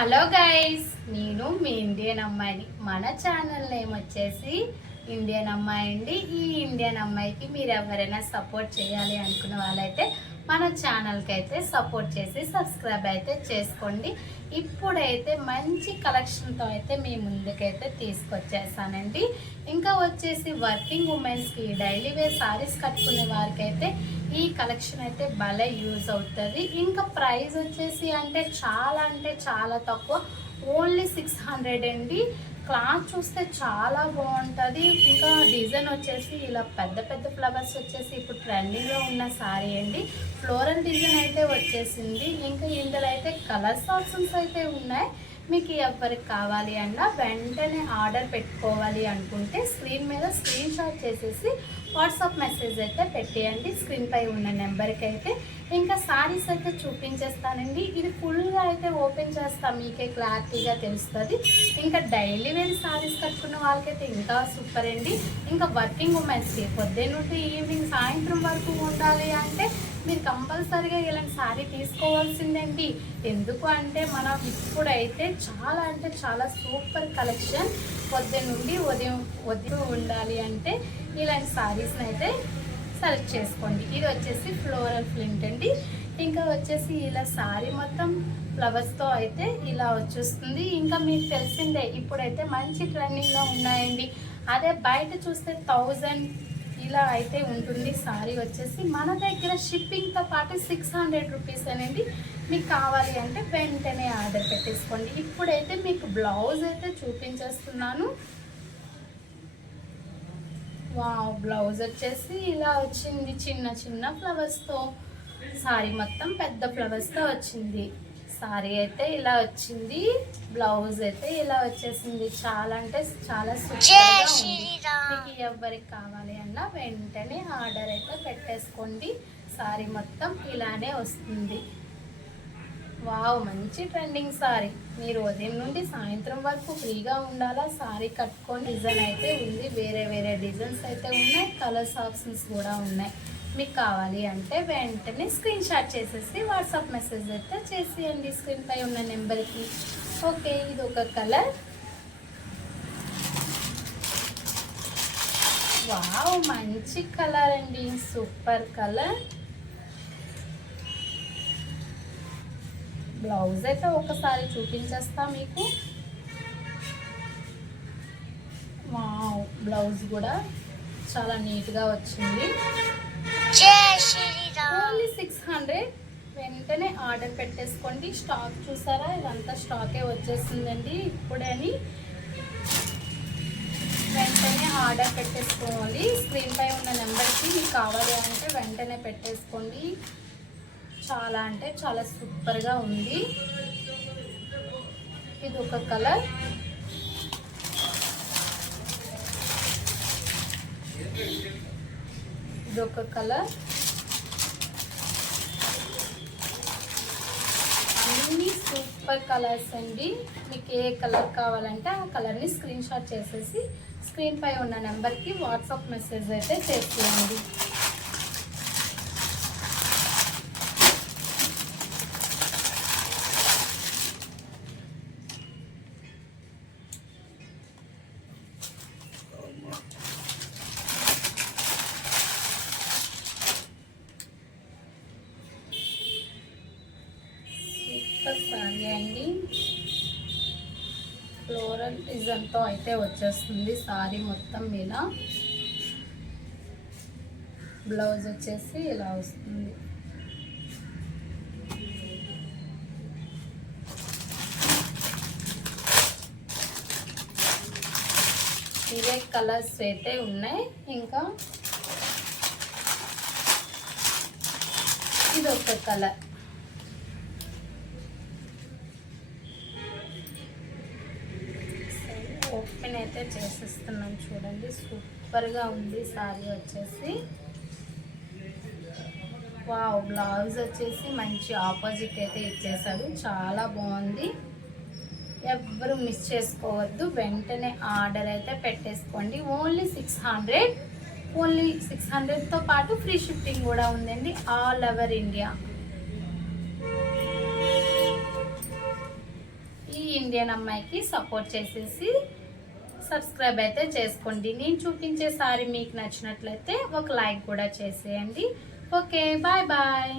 Hello guys, నేను మీ Indian అమ్మాయిని. మన ఛానల్ నేమ్ వచ్చేసి ఇండియన్ అమ్మాయి అండి. ఈ ఇండియన్ అమ్మాయికి మీరు ఎవరైనా సపోర్ట్ చేయాలి అనుకున్న వాళ్ళైతే మన ఛానల్కి అయితే సపోర్ట్ చేసి సబ్స్క్రైబ్ అయితే చేసుకోండి. ఇప్పుడైతే మంచి కలెక్షన్తో అయితే మీ ముందుకైతే తీసుకొచ్చేసానండి. ఇంకా వచ్చేసి వర్కింగ్ ఉమెన్స్కి డైలీ వేర్ సారీస్ కట్టుకునే వారికి అయితే ఈ కలెక్షన్ అయితే భలే యూజ్ అవుతుంది. ఇంకా ప్రైస్ వచ్చేసి అంటే చాలా తక్కువ, ఓన్లీ 600 అండి. క్లాత్ చూస్తే చాలా బాగుంటుంది. ఇంకా డిజైన్ వచ్చేసి ఇలా పెద్ద పెద్ద ఫ్లవర్స్ వచ్చేసి ఇప్పుడు ట్రెండింగ్లో ఉన్న శారీ అండి. ఫ్లోరల్ డిజైన్ అయితే వచ్చేసింది. ఇంకా ఇందులో అయితే కలర్స్ ఆప్షన్స్ అయితే ఉన్నాయి. మీకు ఎవరికి కావాలి అన్నా వెంటనే ఆర్డర్ పెట్టుకోవాలి అనుకుంటే స్క్రీన్ మీద స్క్రీన్ షాట్ చేసేసి వాట్సాప్ మెసేజ్ అయితే పెట్టేయండి స్క్రీన్పై ఉన్న నెంబర్కి అయితే. ఇంకా సారీస్ అయితే చూపించేస్తానండి. ఇది ఫుల్గా అయితే ఓపెన్ చేస్తాను, మీకే క్లారిటీగా తెలుస్తుంది. ఇంకా డైలీ వేర్ సారీస్ కట్టుకున్న వాళ్ళకైతే ఇంకా సూపర్ అండి. ఇంకా వర్కింగ్ ఉమెన్స్కి పొద్దున్న నుండి ఈవినింగ్ సాయంత్రం వరకు ఉండాలి అంటే మీరు కంపల్సరీగా ఇలాంటి శారీ తీసుకోవాల్సిందండి. ఎందుకు అంటే మనం ఇప్పుడైతే చాలా సూపర్ కలెక్షన్ పొద్దున్న నుండి ఉదయం ఉండాలి అంటే ఇలాంటి శారీస్ని అయితే సెలెక్ట్ చేసుకోండి. ఇది వచ్చేసి ఫ్లోరల్ ప్రింట్ అండి. ఇంకా వచ్చేసి ఇలా శారీ మొత్తం ఫ్లవర్స్తో అయితే ఇలా వచ్చేస్తుంది. ఇంకా మీకు తెలిసిందే ఇప్పుడైతే మంచి ట్రెండింగ్లో ఉన్నాయండి. అదే బయట చూస్తే 1000 ఇలా అయితే ఉంటుంది. సారీ వచ్చేసి మన దగ్గర షిప్పింగ్తో పాటు 600 రూపీస్ అనేది. మీకు కావాలి అంటే వెంటనే ఆర్డర్ పెట్టేసుకోండి. ఇప్పుడైతే మీకు బ్లౌజ్ అయితే చూపించేస్తున్నాను. వావ్, బ్లౌజ్ వచ్చేసి ఇలా వచ్చింది. చిన్న ఫ్లవర్స్తో, సారీ మొత్తం పెద్ద ఫ్లవర్స్తో వచ్చింది. సారీ అయితే ఇలా వచ్చింది, బ్లౌజ్ అయితే ఇలా వచ్చేసింది. చాలా సూపర్గా ఉంది. మీకు ఎవరికి కావాలి అన్నా వెంటనే ఆర్డర్ అయితే పెట్టేసుకోండి. సారీ మొత్తం ఇలానే వస్తుంది. వావ్, మంచి ట్రెండింగ్ సారీ. మీరు ఉదయం నుండి సాయంత్రం వరకు ఫ్రీగా ఉండాలా సారీ కట్టుకొని. డిజైన్ అయితే ఉంది, వేరే డిజైన్స్ అయితే ఉన్నాయి, కలర్స్ ఆప్షన్స్ కూడా ఉన్నాయి. మీకు కావాలి అంటే వెంటనే స్క్రీన్ షాట్ చేసేసి వాట్సాప్ మెసేజ్ అయితే చేసేయండి స్క్రీన్పై ఉన్న నెంబర్కి. ఓకే, ఇది ఒక కలర్. వావ్, మంచి కలర్ అండి, సూపర్ కలర్. బ్లౌజ్ అయితే ఒకసారి చూపించేస్తా మీకు. వావ్, బ్లౌజ్ కూడా చాలా నీట్గా వచ్చింది. ఓన్లీ 600. వెంటనే ఆర్డర్ పెట్టేసుకోండి. స్టాక్ చూసారా, ఇదంతా స్టాకే వచ్చేసిందండి ఇప్పుడని. వెంటనే ఆర్డర్ పెట్టేసుకోవాలి. స్క్రీన్పై ఉన్న నెంబర్కి మీకు కావాలి అంటే వెంటనే పెట్టేసుకోండి. చాలా సూపర్గా ఉంది. ఇది ఒక కలర్. ఇదొక కలర్. అన్ని సూపర్ కలర్స్ అండి. మీకు ఏ కలర్ కావాలంటే ఆ కలర్ని స్క్రీన్ షాట్ చేసేసి స్క్రీన్పై ఉన్న నెంబర్కి వాట్సాప్ మెసేజ్ అయితే చేసేయండి. సారీ అండి, ఫ్లోరల్ డిజైన్తో అయితే వచ్చేస్తుంది సారీ మొత్తం ఇలా. బ్లౌజ్ వచ్చేసి ఇలా వస్తుంది. ఇవే కలర్స్ అయితే ఉన్నాయి. ఇంకా ఇది ఒక కలర్. ఓపెన్ అయితే చేసేస్తున్నాను చూడండి, సూపర్గా ఉంది సారీ వచ్చేసి. వావ్, బ్లౌజ్ వచ్చేసి మంచి ఆపోజిట్ అయితే ఇచ్చేసాడు, చాలా బాగుంది. ఎవ్వరు మిస్ చేసుకోవద్దు, వెంటనే ఆర్డర్ అయితే పెట్టేసుకోండి. ఓన్లీ 600. ఓన్లీ 600తో పాటు ఫ్రీ షిప్పింగ్ కూడా ఉందండి ఆల్ ఓవర్ ఇండియా. ఈ ఇండియన్ అమ్మాయికి సపోర్ట్ చేసేసి సబ్స్క్రైబ్ అయితే చేసుకోండి. నేను చూపించే సారీ మీకు నచ్చినట్లయితే ఒక లైక్ కూడా చేసేయండి. Okay, bye bye.